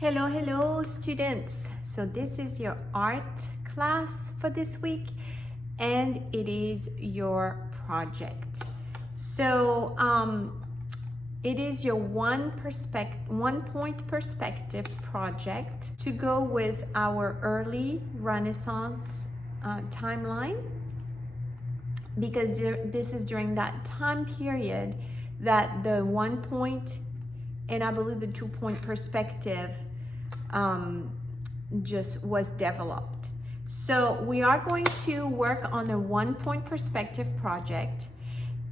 Hello students. So this is your art class for this week and it is your project. So it is your one point perspective project to go with our early Renaissance timeline, because this is during that time period that the 1 point and I believe the 2 point perspective just was developed. So we are going to work on a 1 point perspective project,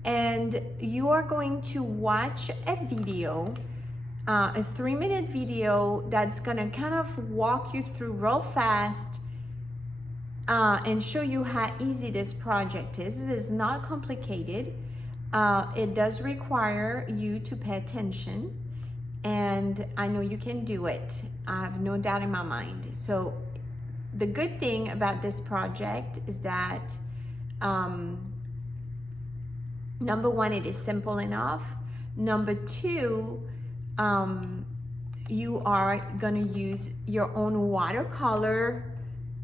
and you are going to watch a video, a 3-minute video that's gonna kind of walk you through real fast and show you how easy this project is. It is not complicated. It does require you to pay attention, and I know you can do it. I have no doubt in my mind. So the good thing about this project is that number one, it is simple enough. Number two, you are gonna use your own watercolor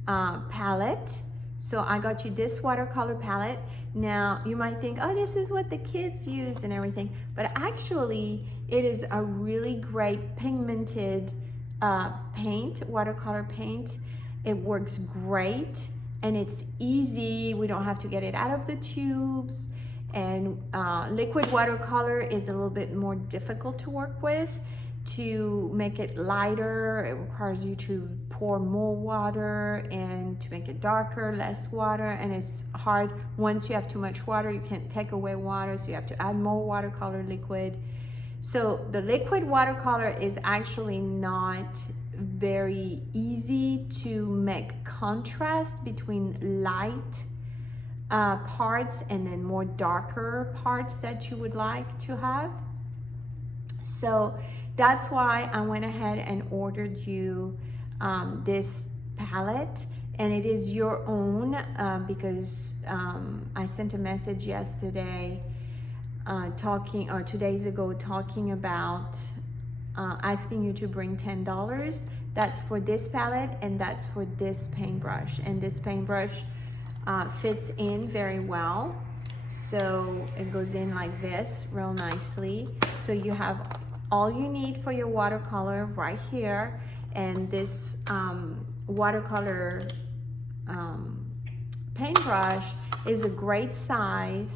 palette. So I got you this watercolor palette. Now you might think, oh, this is what the kids use and everything, but actually it is a really great pigmented paint, watercolor paint. It works great and it's easy. We don't have to get it out of the tubes. And liquid watercolor is a little bit more difficult to work with. To make it lighter, it requires you to pour more water, and to make it darker, less water, and it's hard. Once you have too much water, you can't take away water, so you have to add more watercolor liquid. So the liquid watercolor is actually not very easy to make contrast between light parts and then more darker parts that you would like to have. So that's why I went ahead and ordered you this palette, and it is your own because I sent a message yesterday 2 days ago talking about asking you to bring $10. That's for this palette and that's for this paintbrush, and this paintbrush fits in very well. So it goes in like this real nicely. So you have all you need for your watercolor right here, and this watercolor paintbrush is a great size,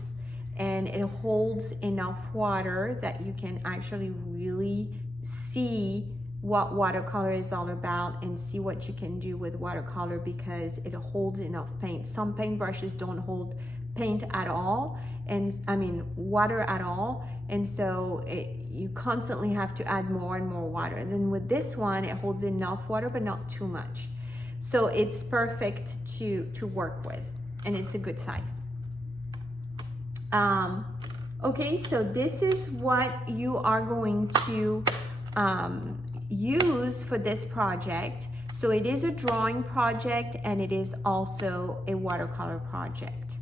and it holds enough water that you can actually really see what watercolor is all about and see what you can do with watercolor, because it holds enough paint. Some paintbrushes don't hold paint at all, and I mean water at all, and so you constantly have to add more and more water. And then with this one, it holds enough water but not too much, so it's perfect to work with, and it's a good size. Okay, so this is what you are going to use for this project. So it is a drawing project and it is also a watercolor project.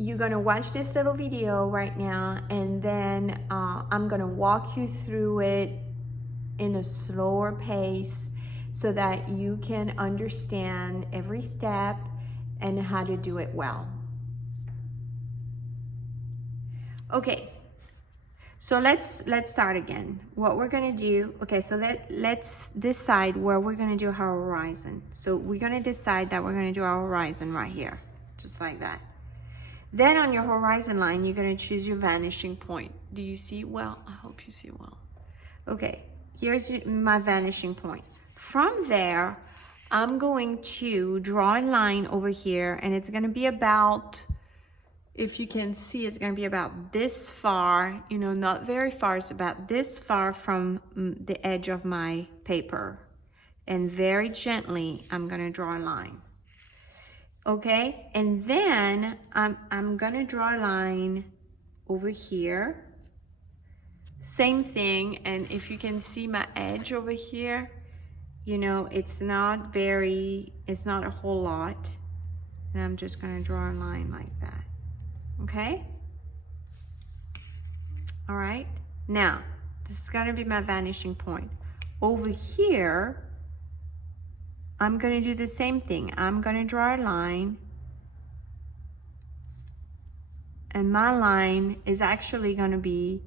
You're gonna watch this little video right now, and then I'm gonna walk you through it in a slower pace so that you can understand every step and how to do it well. Okay, so let's start again. What we're gonna do, okay, so let's decide where we're gonna do our horizon. So we're gonna decide that we're gonna do our horizon right here, just like that. Then on your horizon line, you're gonna choose your vanishing point. Do you see well? I hope you see well. Okay, here's my vanishing point. From there, I'm going to draw a line over here, and it's gonna be about, if you can see, it's gonna be about this far, you know, not very far, it's about this far from the edge of my paper. And very gently, I'm gonna draw a line. Okay, and then I'm gonna draw a line over here. Same thing, and if you can see my edge over here, you know, it's not a whole lot. And I'm just gonna draw a line like that, okay? All right, Now, this is gonna be my vanishing point. Over here, I'm gonna do the same thing. I'm gonna draw a line, and my line is actually gonna be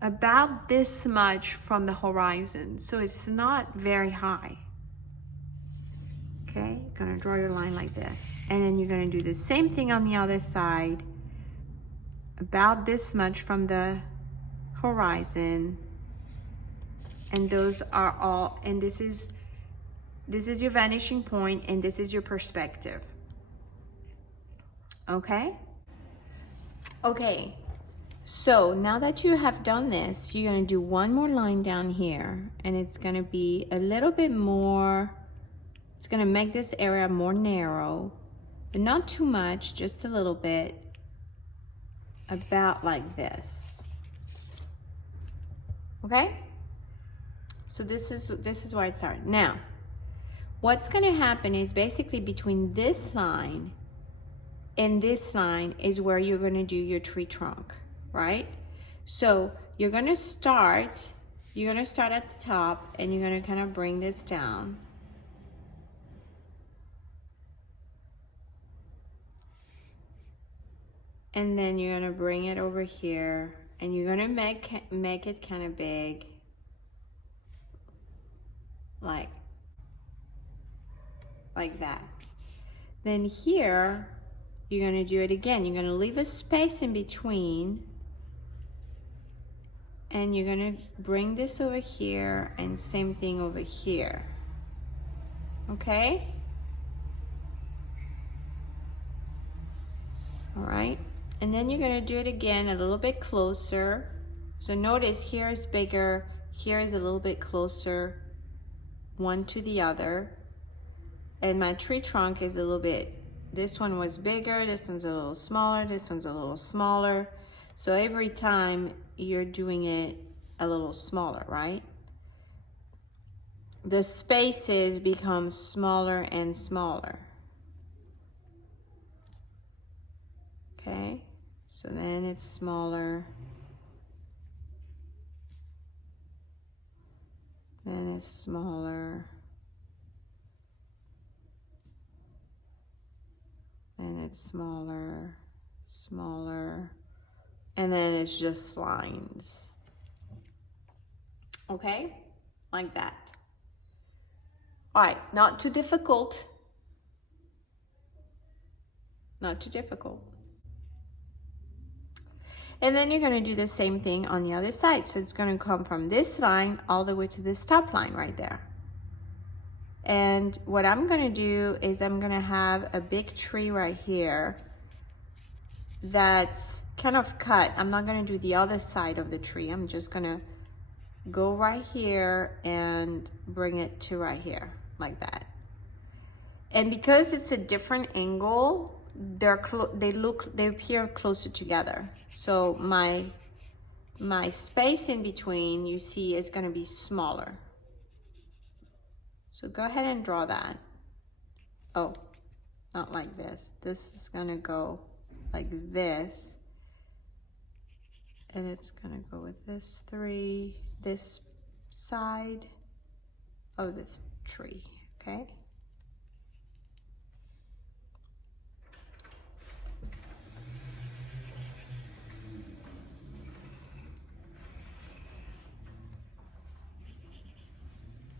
about this much from the horizon. So it's not very high. Okay, you're gonna draw your line like this. And then you're gonna do the same thing on the other side, about this much from the horizon. And those are all, and this is your vanishing point, and this is your perspective. Okay? Okay, so now that you have done this, you're gonna do one more line down here, and it's gonna be a little bit more, it's gonna make this area more narrow, but not too much, just a little bit, about like this. Okay? So this is where it started. Now, what's gonna happen is basically between this line and this line is where you're gonna do your tree trunk, right? So you're gonna start at the top, and you're gonna kind of bring this down. And then you're gonna bring it over here, and you're gonna make it kind of big, like that. Then here, you're gonna do it again. You're gonna leave a space in between, and you're gonna bring this over here, and same thing over here. Okay? All right, and then you're gonna do it again a little bit closer. So notice here is bigger, here is a little bit closer, one to the other. And my tree trunk is a little bit, this one was bigger, this one's a little smaller, this one's a little smaller. So every time you're doing it a little smaller, right? The spaces become smaller and smaller. Okay, so then it's smaller. Then it's smaller. Then it's smaller, smaller, and then it's just lines. Okay, like that. All right, not too difficult. Not too difficult. And then you're gonna do the same thing on the other side. So it's gonna come from this line all the way to this top line right there. And what I'm gonna do is I'm gonna have a big tree right here that's kind of cut. I'm not gonna do the other side of the tree. I'm just gonna go right here and bring it to right here, like that. And because it's a different angle, they appear closer together. So my space in between, you see, is gonna be smaller. So go ahead and draw that. Oh, not like this. This is gonna go like this. And it's gonna go with this side of this tree, okay?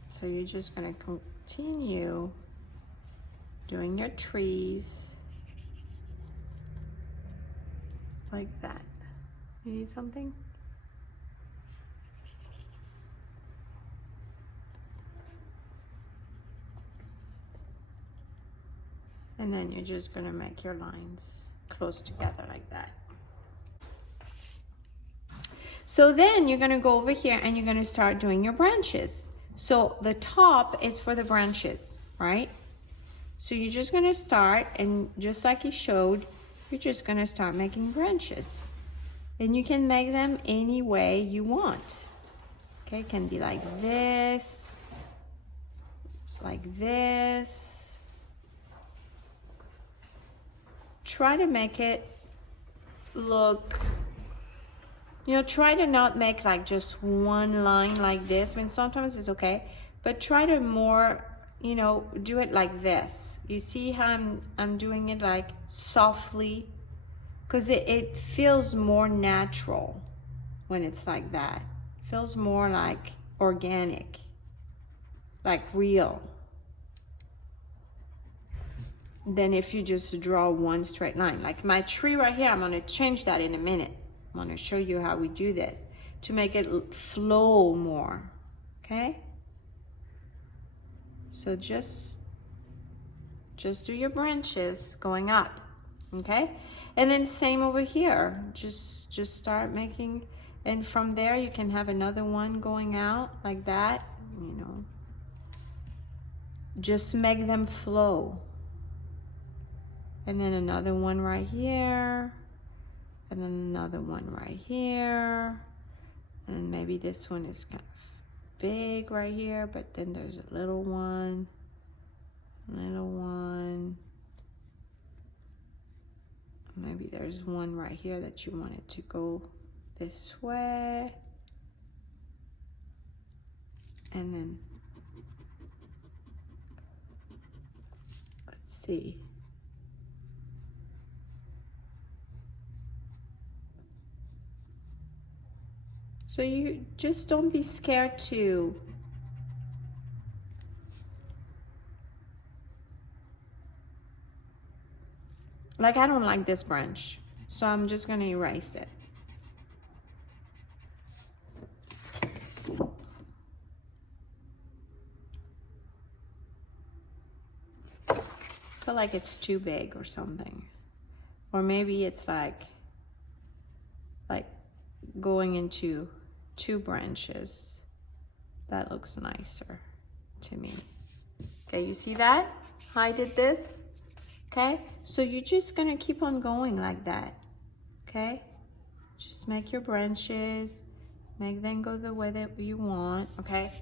So you're just gonna continue doing your trees like that. You need something? And then you're just gonna make your lines close together like that. So then you're gonna go over here and you're gonna start doing your branches. So the top is for the branches, right? So you're just gonna start, and just like he showed, you're just gonna start making branches. And you can make them any way you want. Okay, it can be like this, like this. Try to make it look, you know, try to not make like just one line like this. I mean, sometimes it's okay, but try to more, you know, do it like this. You see how I'm doing it like softly, because it feels more natural when it's like that. It feels more like organic, like real, than if you just draw one straight line. Like my tree right here, I'm gonna change that in a minute. I'm gonna show you how we do this to make it flow more, okay? So just do your branches going up, okay? And then same over here, just start making, and from there you can have another one going out like that, you know. Just make them flow. And then another one right here, and then another one right here, and maybe this one is kind of big right here, but then there's a little one, maybe there's one right here that you want it to go this way, and then let's see. So you just don't be scared to like, I don't like this branch, so I'm just gonna erase it. I feel like it's too big or something, or maybe it's like going into two branches. That looks nicer to me. Okay, you see that? How I did this? Okay, so you're just gonna keep on going like that. Okay, just make your branches, make them go the way that you want. Okay,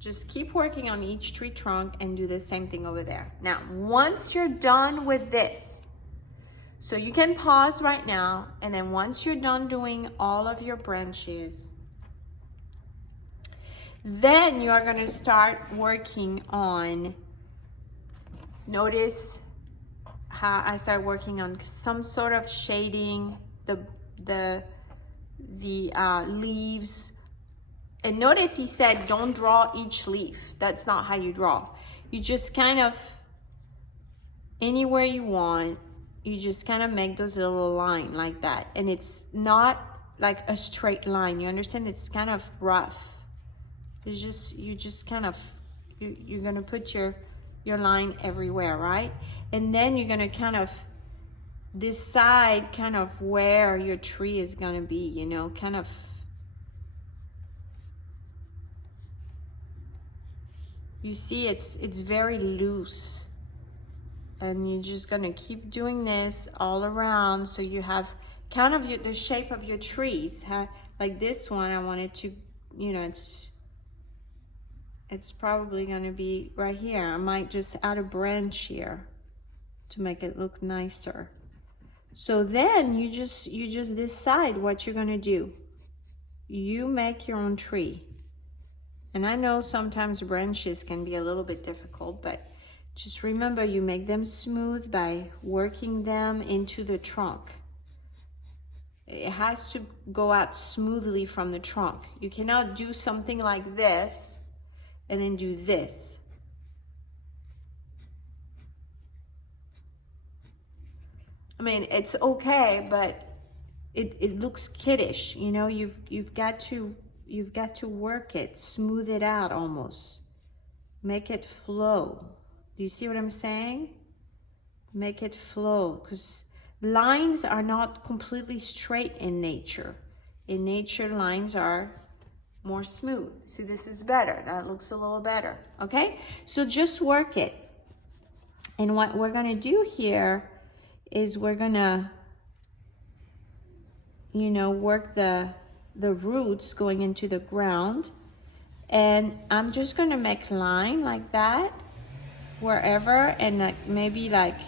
just keep working on each tree trunk and do the same thing over there. Now, once you're done with this, so you can pause right now, and then once you're done doing all of your branches, then you are going to start working on, notice how I start working on some sort of shading the leaves. And notice he said don't draw each leaf. That's not how you draw. You just kind of, anywhere you want, you just kind of make those little line like that. And it's not like a straight line, you understand? It's kind of rough. You just kind of, you're gonna put your line everywhere, right? And then you're gonna kind of decide kind of where your tree is gonna be, you know, kind of, you see it's very loose. And you're just gonna keep doing this all around, so you have kind of the shape of your trees. Like this one, I wanted to, you know, it's probably gonna be right here. I might just add a branch here to make it look nicer. So then you just decide what you're gonna do. You make your own tree. And I know sometimes branches can be a little bit difficult, but just remember, you make them smooth by working them into the trunk. It has to go out smoothly from the trunk. You cannot do something like this and then do this. I mean, it's okay, but it looks kiddish, you know. You've got to work it, smooth it out almost. Make it flow. Do you see what I'm saying? Make it flow, because lines are not completely straight in nature. In nature, lines are more smooth. See, this is better. That looks a little better, okay? So just work it. And what we're gonna do here is we're gonna, you know, work the roots going into the ground. And I'm just gonna make line like that wherever, and like maybe like,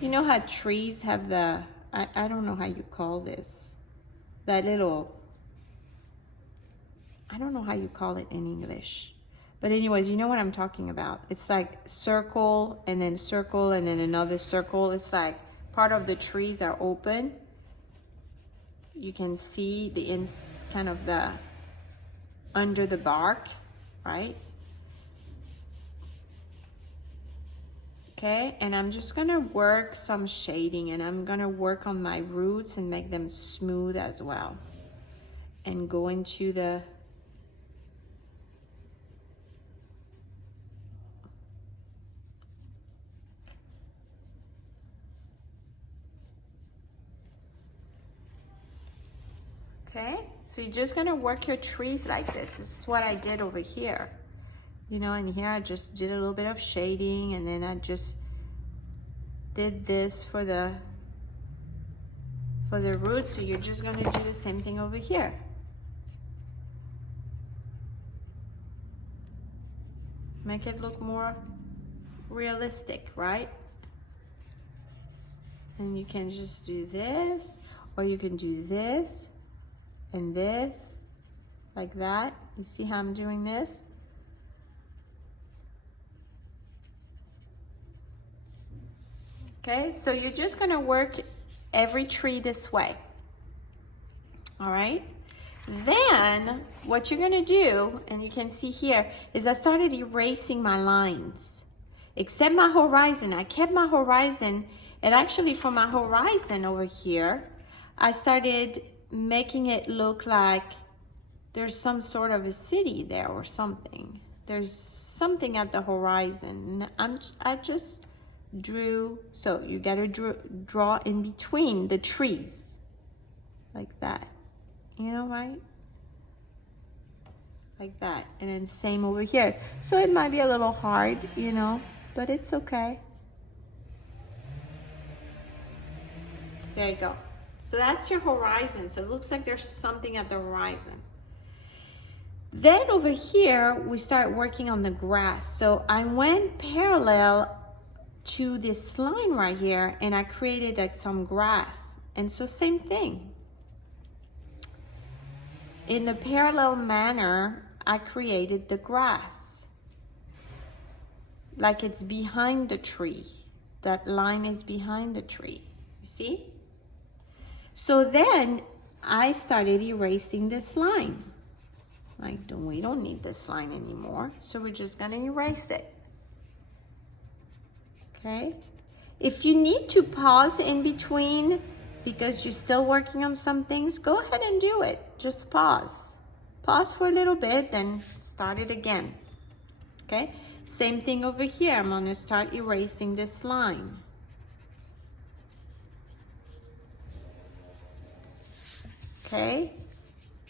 you know how trees have the I don't know how you call this. That little, I don't know how you call it in English. But anyways, you know what I'm talking about. It's like circle and then another circle. It's like part of the trees are open. You can see the kind of the under the bark, right? Okay, and I'm just gonna work some shading, and I'm gonna work on my roots and make them smooth as well. And go into the okay, so you're just gonna work your trees like this. This is what I did over here. You know, and here I just did a little bit of shading, and then I just did this for the roots. So you're just gonna do the same thing over here. Make it look more realistic, right? And you can just do this, or you can do this and this, like that. You see how I'm doing this? Okay, so you're just gonna work every tree this way. All right? Then what you're gonna do, and you can see here, is I started erasing my lines. Except my horizon. I kept my horizon, and actually from my horizon over here, I started making it look like there's some sort of a city there or something. There's something at the horizon. I just drew, so you gotta draw in between the trees, like that. You know, right? Like that. And then same over here. So it might be a little hard, you know, but it's okay. There you go. So that's your horizon. So it looks like there's something at the horizon. Then over here, we start working on the grass. So I went parallel to this line right here, and I created like some grass. And so same thing. In the parallel manner, I created the grass. Like it's behind the tree. That line is behind the tree. You see? So then I started erasing this line. Like, we don't need this line anymore. So we're just gonna erase it. Okay? If you need to pause in between because you're still working on some things, go ahead and do it. Just pause. Pause for a little bit, then start it again. Okay? Same thing over here. I'm gonna start erasing this line. Okay?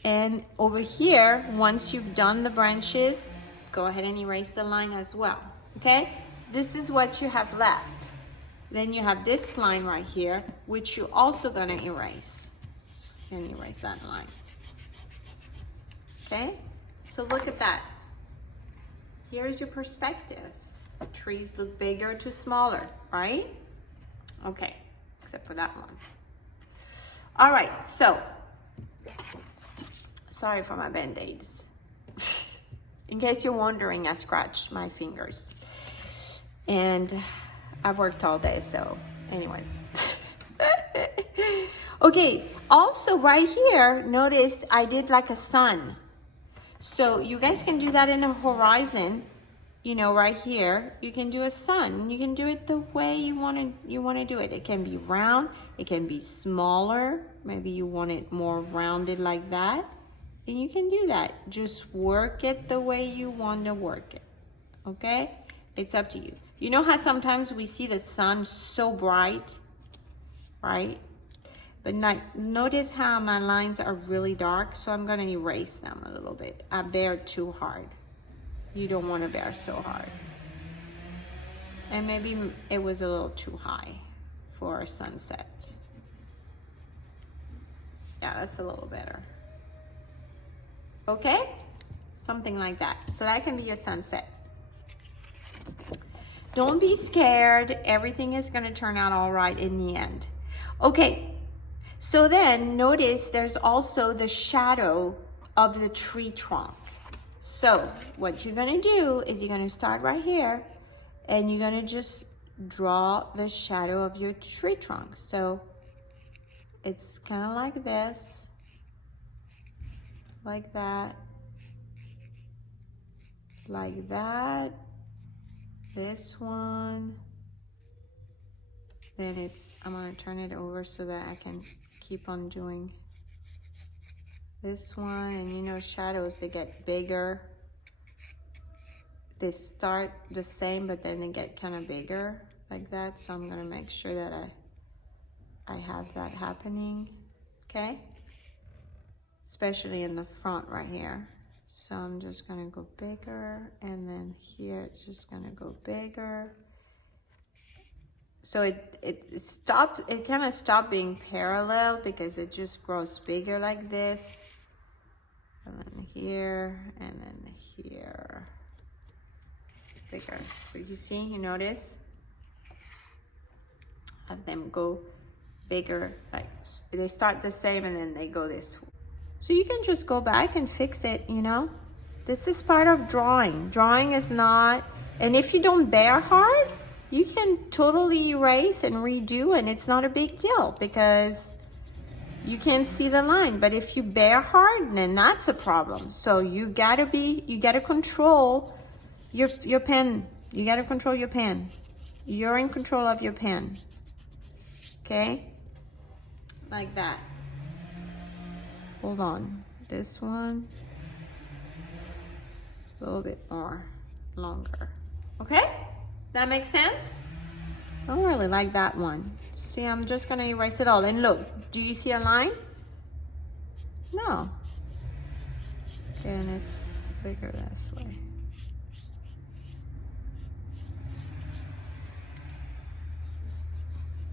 And over here, once you've done the branches, go ahead and erase the line as well. Okay? So this is what you have left. Then you have this line right here, which you're also gonna erase. And erase that line. Okay? So look at that. Here's your perspective. Trees look bigger to smaller, right? Okay, except for that one. All right, so, sorry for my band-aids. In case you're wondering, I scratched my fingers. And I've worked all day, so anyways. Okay, also right here, notice I did like a sun. So you guys can do that in the horizon, you know, right here. You can do a sun. You can do it the way you want to do it. It can be round, it can be smaller. Maybe you want it more rounded like that. And you can do that. Just work it the way you want to work it. Okay? It's up to you. You know how sometimes we see the sun so bright, right? But notice how my lines are really dark, so I'm gonna erase them a little bit. I bear too hard. You don't wanna bear so hard. And maybe it was a little too high for a sunset. Yeah, that's a little better. Okay? Something like that. So that can be your sunset. Don't be scared. Everything is gonna turn out all right in the end. Okay, So then notice there's also the shadow of the tree trunk. So what you're gonna do is you're gonna start right here and you're gonna just draw the shadow of your tree trunk. So it's kind of like this, like that, like that, this one. Then I'm gonna turn it over so that I can keep on doing this one. And you know, shadows, they get bigger. They start the same, but then they get kind of bigger like that. So I'm gonna make sure that I have that happening, okay? Especially in the front right here. So I'm just gonna go bigger, and then here it's just gonna go bigger. So it stops, it kind of stopped being parallel because it just grows bigger like this. And then here, and then here. Bigger. So you see, you notice? Have them go bigger, like they start the same and then they go this way. So you can just go back and fix it, you know? This is part of drawing. Drawing is not, and if you don't bear hard, you can totally erase and redo, and it's not a big deal because you can't see the line. But if you bear hard, then that's a problem. So you gotta control your pen. You gotta control your pen. You're in control of your pen. Okay? Like that. Hold on. This one, a little bit more longer. Okay? That makes sense? I don't really like that one. See, I'm just gonna erase it all. And look, do you see a line? No. Okay, and it's bigger this way.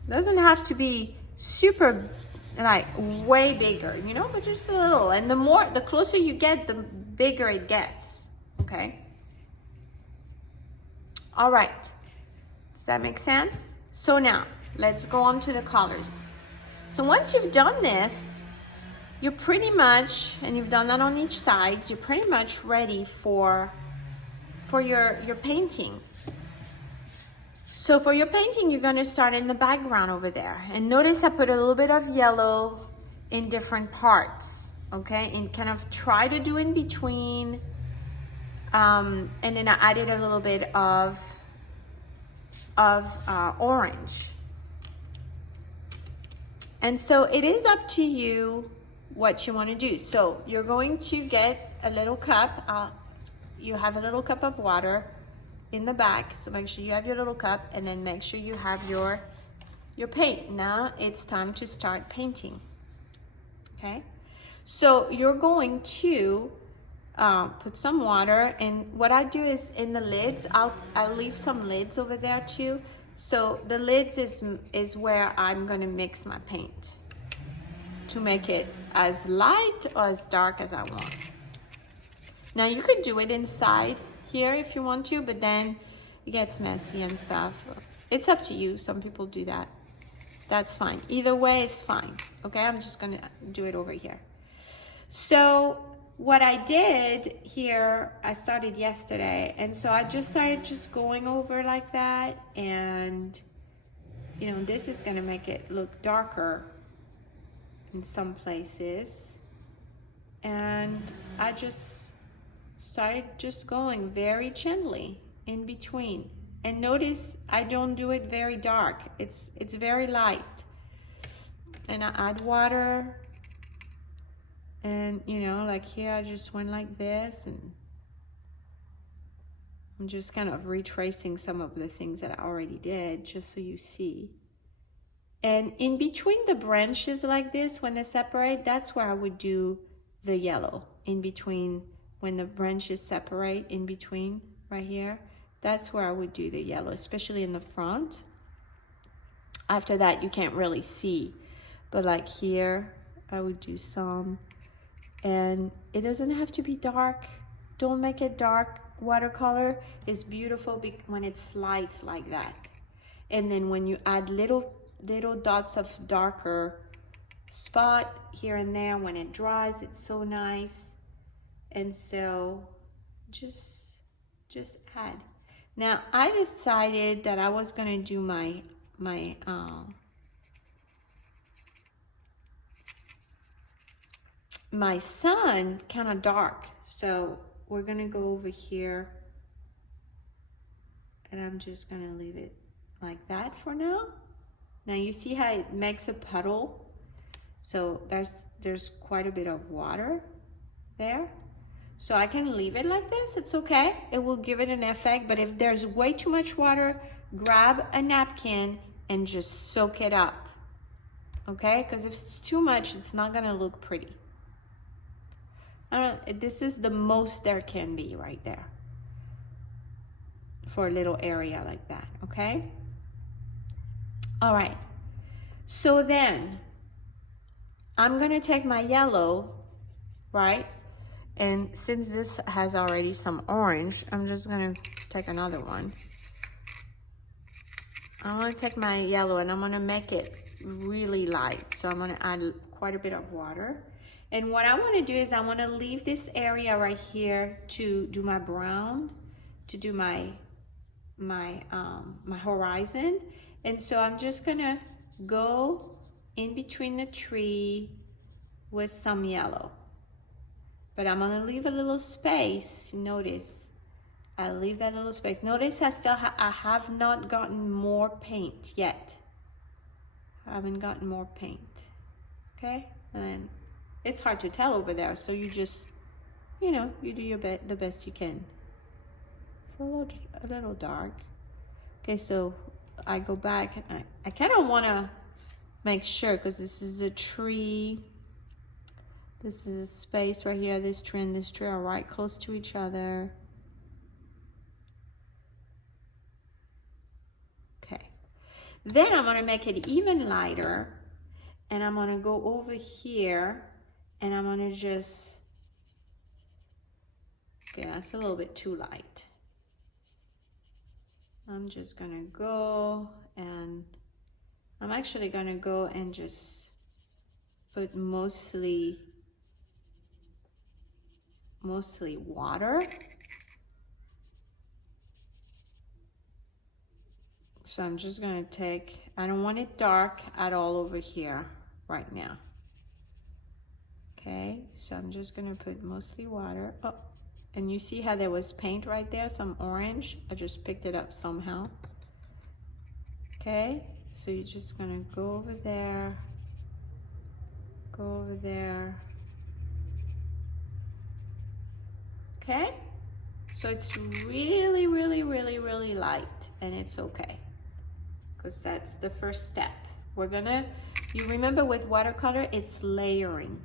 Doesn't have to be super, like way bigger, you know, but just a little. And the closer you get, the bigger it gets. Okay? All right. Does that make sense? So now, let's go on to the colors. So once you've done this, you're pretty much, and you've done that on each side, you're pretty much ready for your painting. So for your painting, you're going to start in the background over there. And notice I put a little bit of yellow in different parts, okay? And kind of try to do in between. And then I added a little bit of orange. And so it is up to you what you want to do. So you're going to get a little cup. You have a little cup of water in the back. So make sure you have your little cup, and then make sure you have your paint. Now it's time to start painting. Okay? So you're going to put some water, and what I do is in the lids, I'll leave some lids over there too. So the lids is where I'm gonna mix my paint to make it as light or as dark as I want. Now you could do it inside here if you want to, but then it gets messy and stuff. It's up to you. Some people do that. That's fine. Either way, it's fine. Okay, I'm just gonna do it over here. So what I did here, I started yesterday, and so I just started going over like that, and you know, this is gonna make it look darker in some places, and I just started going very gently in between. And notice I don't do it very dark. It's very light, and I add water. And you know, like here I just went like this, and I'm just kind of retracing some of the things that I already did, just so you see. And in between the branches like this, when they separate, that's where I would do the yellow. In between, when the branches separate in between right here, that's where I would do the yellow, especially in the front. After that, you can't really see, but like here, I would do some. And it doesn't have to be dark. Don't make it dark. Watercolor is beautiful when it's light like that. And then when you add little dots of darker spot here and there. When it dries, it's so nice. And so just add. Now I decided that I was gonna do my sun kind of dark, so we're gonna go over here and I'm just gonna leave it like that for now. Now you see how it makes a puddle, so there's quite a bit of water there, so I can leave it like this. It's okay, it will give it an effect. But if there's way too much water, grab a napkin and just soak it up, okay? Because if it's too much, it's not gonna look pretty. This is the most there can be right there for a little area like that, okay? All right, so then I'm gonna take my yellow, right? And since this has already some orange, I'm just gonna take another one. I'm gonna take my yellow and I'm gonna make it really light. So I'm gonna add quite a bit of water. And what I wanna do is I wanna leave this area right here to do my brown, to do my horizon. And so I'm just gonna go in between the tree with some yellow. But I'm gonna leave a little space. Notice, I leave that little space. Notice I have not gotten more paint yet. I haven't gotten more paint, okay? And then it's hard to tell over there, so you just, you know, you do the best you can. It's a little dark. Okay, so I go back and I kind of want to make sure, because this is a tree. This is a space right here. This tree and this tree are right close to each other. Okay. Then I'm going to make it even lighter. And I'm going to go over here. And I'm going to just... Okay, that's a little bit too light. I'm just going to go and... I'm actually going to go and just put mostly water. So I'm just gonna take, I don't want it dark at all over here right now. Okay, so I'm just gonna put mostly water. Oh, and you see how there was paint right there, some orange. I just picked it up somehow. Okay, so you're just gonna go over there, go over there. Okay, so it's really, really, really, really light, and it's okay, because that's the first step. We're gonna, you remember with watercolor, it's layering,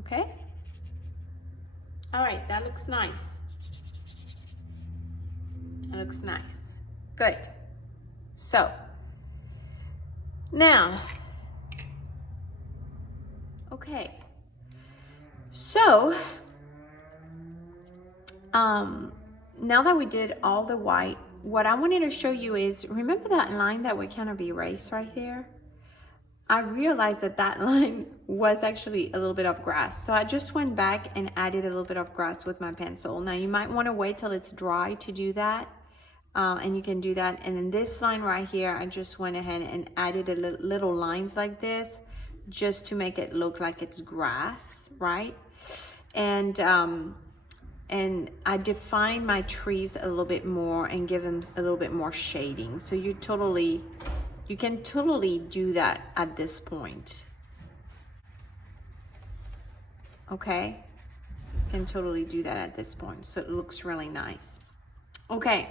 okay? All right, that looks nice. That looks nice. Good. So, now, okay, so, now that we did all the white, what I wanted to show you is, remember that line that we kind of erased right here? I realized that that line was actually a little bit of grass. So I just went back and added a little bit of grass with my pencil. Now you might want to wait till it's dry to do that. And you can do that. And in this line right here, I just went ahead and added a little lines like this, just to make it look like it's grass, right? And I define my trees a little bit more and give them a little bit more shading. So you can totally do that at this point. Okay, you can totally do that at this point. So it looks really nice. Okay,